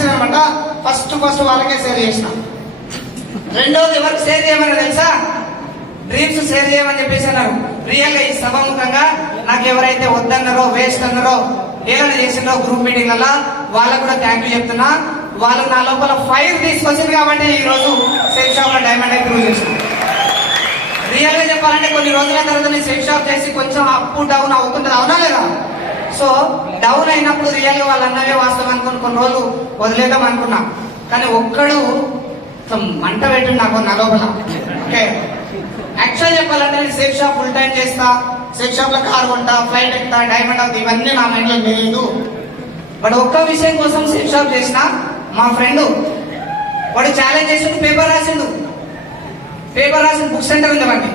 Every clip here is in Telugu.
ఇచ్చాను అనమాట. ఫస్ట్ వాళ్ళకే షేర్ చేసిన. రెండోది ఎవరికి షేర్ చేయమని తెలుసా? డ్రీమ్స్ షేర్ చేయమని చెప్పేసి అన్నారు. రియల్ గా ఈ సభాముఖంగా నాకు ఎవరైతే వద్దన్నారో, వేస్ట్ అన్నారో, ఏదైనా చేసినారో గ్రూప్ మీటింగ్లలో వాళ్ళకు కూడా థ్యాంక్ యూ చెప్తున్నా. వాళ్ళు నా లోపల ఫైర్ తీసుకొచ్చింది కాబట్టి ఈ రోజు సేఫ్ షాప్ లో డైమండ్ అయితే ప్రూవ్ చేసిన. రియల్ గా చెప్పాలంటే కొన్ని రోజుల తర్వాత నేను సేఫ్ షాప్ చేసి కొంచెం అప్ డౌన్ అవుతుంటది, అవునా లేదా? సో డౌన్ అయినప్పుడు రియల్ గా వాళ్ళు అన్నవే వాస్తవం అనుకుని కొన్ని రోజులు వదిలేద్దాం అనుకున్నా. కానీ ఒక్కడు మంట పెట్టిండు నాకు నా లోపల. ఓకే, యాక్చువల్ చెప్పాలంటే నేను సేఫ్ షాప్ ఫుల్ టైం చేస్తా, సేఫ్ షాప్ లో కార్ కొంటా, ఫ్లైట్ ఎక్కుతా, డైమండ్ అవుతుంది, ఇవన్నీ నా మైండ్ లో లేదు. బట్ ఒక్క విషయం కోసం సేఫ్ షాప్ చేసిన. మా ఫ్రెండ్ వాడు ఛాలెంజ్ చేసిండు, పేపర్ రాసిండు. బుక్ సెంటర్ ఉంది వాడిని,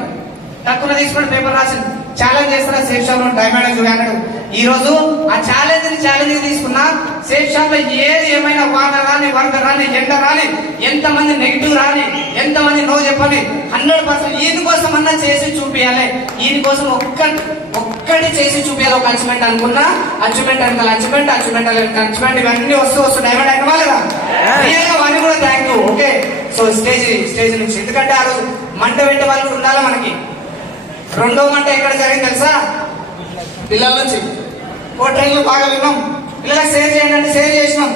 తక్కువ తీసుకుని పేపర్ రాసిండు. ఛాలెంజ్ చేస్తున్నా సేఫ్ షాప్ లో డైమండ్ అన్నాడు. ఈ రోజు ఆ ఛాలెంజ్ తీసుకున్నా. సేఫ్ షాప్ లో ఏది ఏమైనా వాన రాని, వరద రాని, ఎండ రాని, ఎంతమంది నెగిటివ్ రాని, ఎంతమంది నో చెప్పని 100% ఈయన కోసం అన్నా చేసి చూపించాలి. ఈయన కోసం ఒక్కటి చేసి చూపించాలి. ఒక అచీవ్మెంట్ అనుకున్నా, అచీవ్మెంట్ ఇవన్నీ వస్తూ డైమండ్ అయినా లేదా? వాడిని కూడా thank you. Okay, so stage నుంచి, ఎందుకంటే ఆ రోజు మంట పెట్టే వాళ్ళు కూడా ఉండాలి మనకి. రెండో మంట ఎక్కడ జరిగింది తెలుసా? పిల్లల నుంచి ట్రైన్లు బాగా విన్నాం. పిల్లలకు షేర్ చేయండి అంటే షేర్ చేసినాం.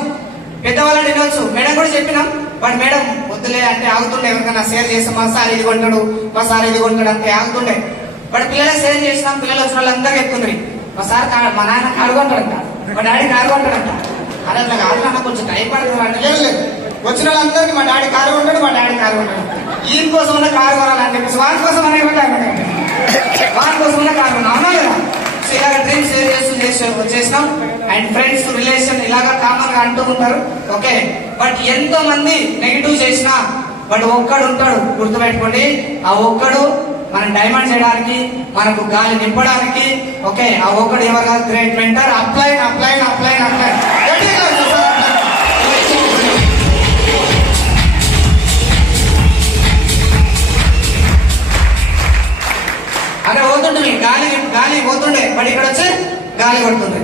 పెద్దవాళ్ళని వినొచ్చు, మేడం కూడా చెప్పినాం. బట్ మేడం వద్దులే అంటే ఆగుతుండే. ఎవరికైనా షేర్ చేస్తాం, మా సార్ ఇది కొంటాడు, మా సార్ ఇది కొంటాడు అంటే ఆగుతుండే. బట్ పిల్లలకు షేర్ చేసినాం. పిల్లలు వచ్చిన వాళ్ళందరూ చెప్తుండ్రి, మా సార్ మా నాన్న కారు కొంటాడంట, మా డాడీ కారు కొంటాడంట. అదే అట్లా కాదు నాకు కొంచెం టైం పడుతుంది అంటే లేదు. వచ్చిన వాళ్ళందరికీ మా డాడీ కారు కొంటాడు, మా డాడీ కారు కొంటాడు. ఈయన కోసం ఉన్న కారు కొనాలని చెప్పేసి వారి కోసం కారు కొన్నా, అవునా లేదా? సో ఇలాగ డ్రీమ్స్ చేసినాం. అండ్ ఫ్రెండ్స్ రిలేషన్ ఇలాగా కామన్ గా అంటూ ఉంటారు. ఓకే, బట్ ఎంతో మంది నెగిటివ్ చేసినా బట్ ఒక్కడు ఉంటాడు, గుర్తుపెట్టుకోండి. ఆ ఒక్కడు మనం డైమండ్ చేయడానికి, మనకు గాలి నింపడానికి. ఓకే, ఆ ఒక్కడు ఎవరు? Great mentor. అప్లై. అదే పోతుండే గాలి పోతుండే, బట్ ఇక్కడ వచ్చి గాలి కొడుతుంది.